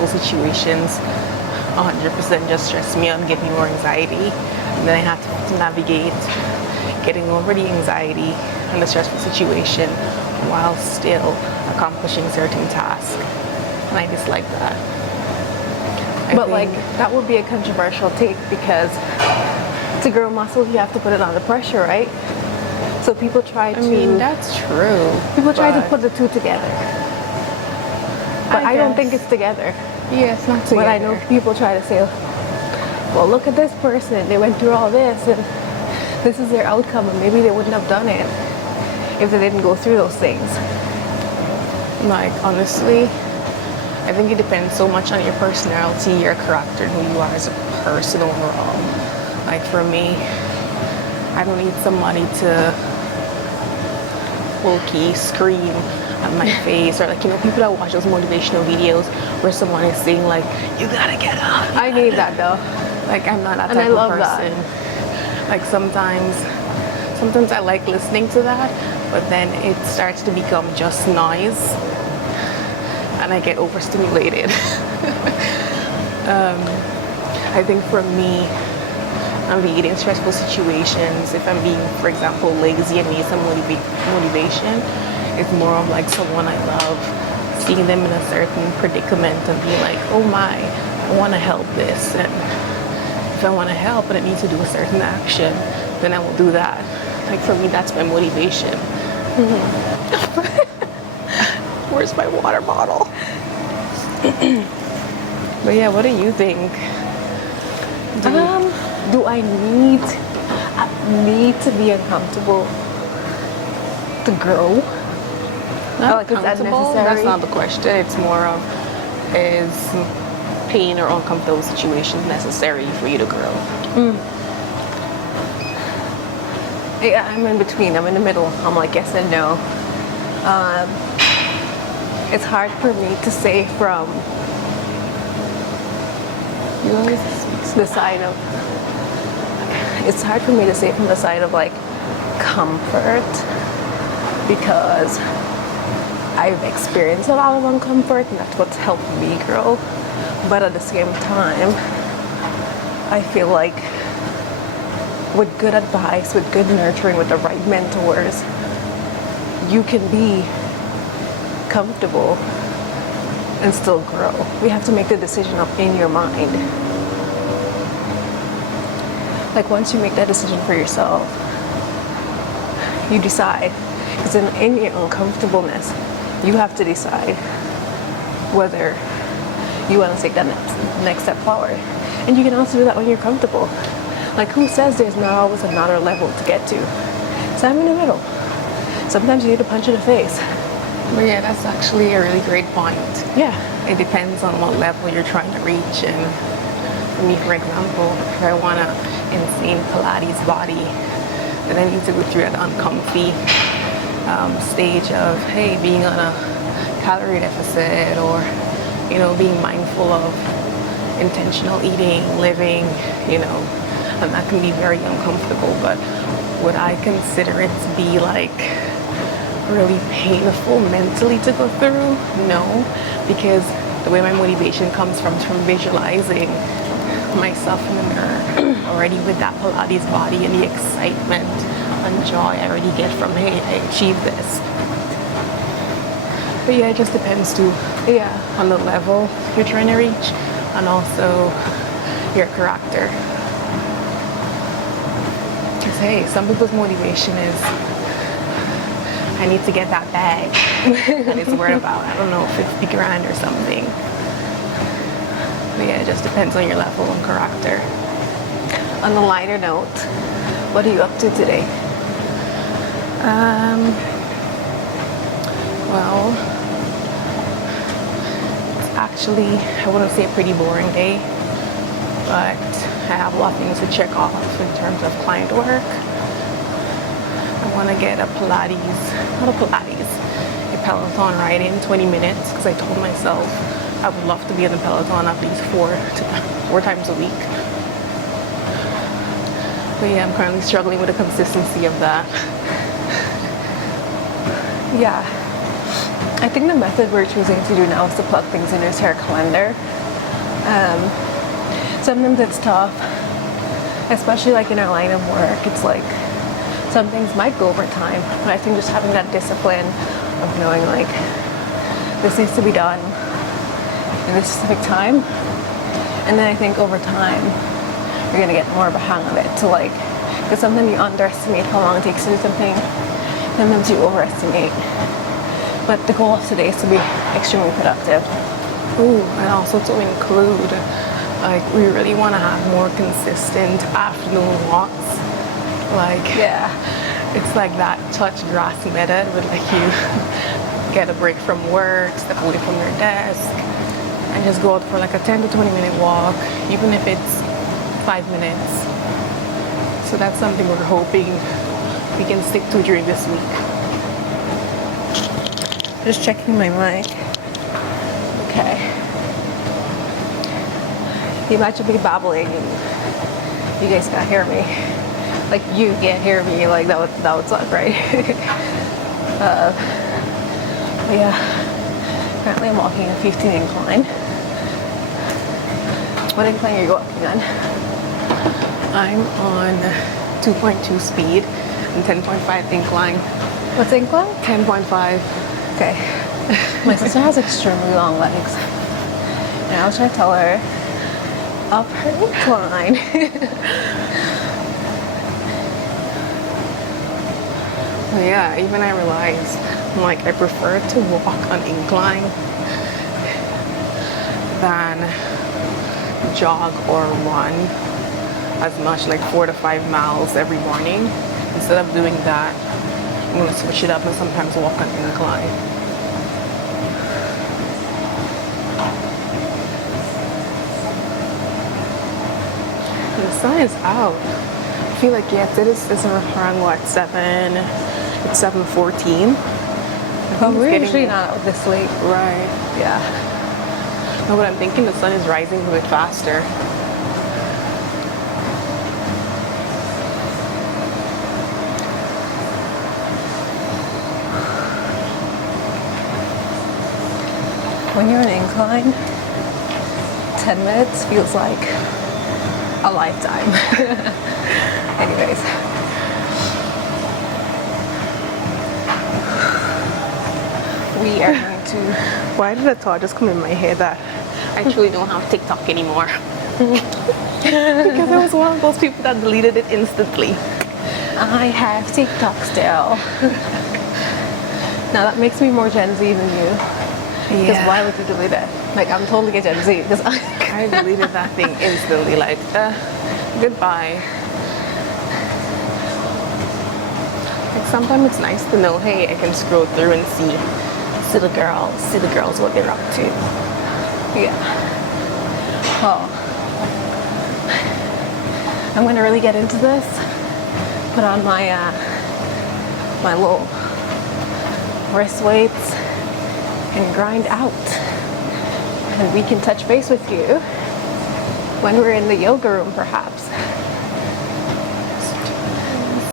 stressful situations 100% just stress me out and give me more anxiety. And then I have to navigate getting over the anxiety and the stressful situation while still accomplishing certain tasks. And I dislike that. But like, that would be a controversial take because to grow muscle, you have to put it under pressure, right? So people try to... I mean, that's true. People try to put the two together. But I don't think it's together. Yeah, it's not together. But I know people try to say, well, look at this person. They went through all this and this is their outcome, and maybe they wouldn't have done it if they didn't go through those things. Like, honestly, I think it depends so much on your personality, your character, and who you are as a person overall. Like, for me, I don't need somebody to low-key scream at my face, or like, you know, people that watch those motivational videos where someone is saying like, you gotta get up. I need that though. Like, I'm not that type of person. Like, sometimes I like listening to that, but then it starts to become just noise and I get overstimulated. I think for me, navigating stressful situations, if I'm being, for example, lazy and need some motivation, it's more of like someone I love, seeing them in a certain predicament and being like, oh my, I want to help this. And if I want to help and I need to do a certain action, then I will do that. Like, for me, that's my motivation. Where's my water bottle? But yeah, what do you think? Do I need to be uncomfortable to grow? Not like, is that uncomfortable? necessary? That's not the question. It's more of, is pain or uncomfortable situations necessary for you to grow? Yeah, I'm in between. I'm in the middle. I'm like yes and no. It's hard for me to say from the side of... It's hard for me to say from the side of like comfort because I've experienced a lot of uncomfort and that's what's helped me grow. But at the same time, I feel like with good advice, with good nurturing, with the right mentors, you can be comfortable and still grow. We have to make the decision up in your mind. Like, once you make that decision for yourself, you decide. Because in your uncomfortableness, you have to decide whether you want to take that next step forward. And you can also do that when you're comfortable. Like, who says there's not always another level to get to? So I'm in the middle. Sometimes you need a punch in the face. But yeah, that's actually a really great point. Yeah. It depends on what level you're trying to reach. And for me, for example, if I want an insane Pilates body, then I need to go through that uncomfy stage of, hey, being on a calorie deficit, or, you know, being mindful of intentional eating, living, you know, and that can be very uncomfortable. But would I consider it to be like really painful mentally to go through? No, because the way my motivation comes from visualizing myself in the mirror already with that Pilates body and the excitement and joy I already get from, hey, I achieved this. But yeah, it just depends too, on the level you're trying to reach and also your character. Because hey, some people's motivation is, I need to get that bag that it's worth about, I don't know, 50 grand or something. But yeah, it just depends on your level and character. On a lighter note, what are you up to today? Well, it's actually, I wouldn't say a pretty boring day, but I have a lot of things to check off in terms of client work. I want to get a Peloton ride in 20 minutes, because I told myself I would love to be on the Peloton at least four times a week. But yeah, I'm currently struggling with the consistency of that. Yeah. I think the method we're choosing to do now is to plug things in our calendar. Sometimes it's tough, especially like in our line of work. It's like some things might go over time, but I think just having that discipline of knowing like this needs to be done in this specific time, and then I think over time you're gonna get more of a hang of it. To like, because sometimes you underestimate how long it takes to do something, sometimes you overestimate. But the goal of today is to be extremely productive. Ooh, and also to include, like, we really want to have more consistent afternoon walks. Like, Yeah. it's like that touch grass method with like you get a break from work, step away from your desk, and just go out for like a 10 to 20 minute walk, even if it's 5 minutes. So that's something we're hoping we can stick to during this week. Just checking my mic. Okay. Imagine me babbling and you guys can't hear me. Like you can't hear me. Like that would suck, right? But yeah. Currently I'm walking a 15 incline. What incline are you walking on? I'm on 2.2 speed and 10.5 incline. What's incline? 10.5. Okay. My sister has extremely long legs. And I was trying to tell her up her incline. Yeah, even I realized, I'm like, I prefer to walk on incline than jog or run as much, like 4 to 5 miles every morning. Instead of doing that, I'm gonna switch it up and sometimes walk on incline. And the sun is out. I feel like, yes, it's around what, 7, it's 7:14. But we're usually not out this late. Right. Yeah. No, but I'm thinking the sun is rising a bit faster. When you're on an incline, 10 minutes feels like a lifetime. Anyways. We are going to... Why did a thought just come in my head that I truly don't have TikTok anymore? Because I was one of those people that deleted it instantly. I have TikTok still. Now that makes me more Gen Z than you. Because why would you delete it? Like, I'm totally a Gen Z. Because I deleted that thing instantly, like, goodbye. Like, sometimes it's nice to know, hey, I can scroll through and see the girls, what they're up to. yeah. Oh. I'm gonna really get into this. Put on my my little wrist weights and grind out. And we can touch base with you when we're in the yoga room, perhaps.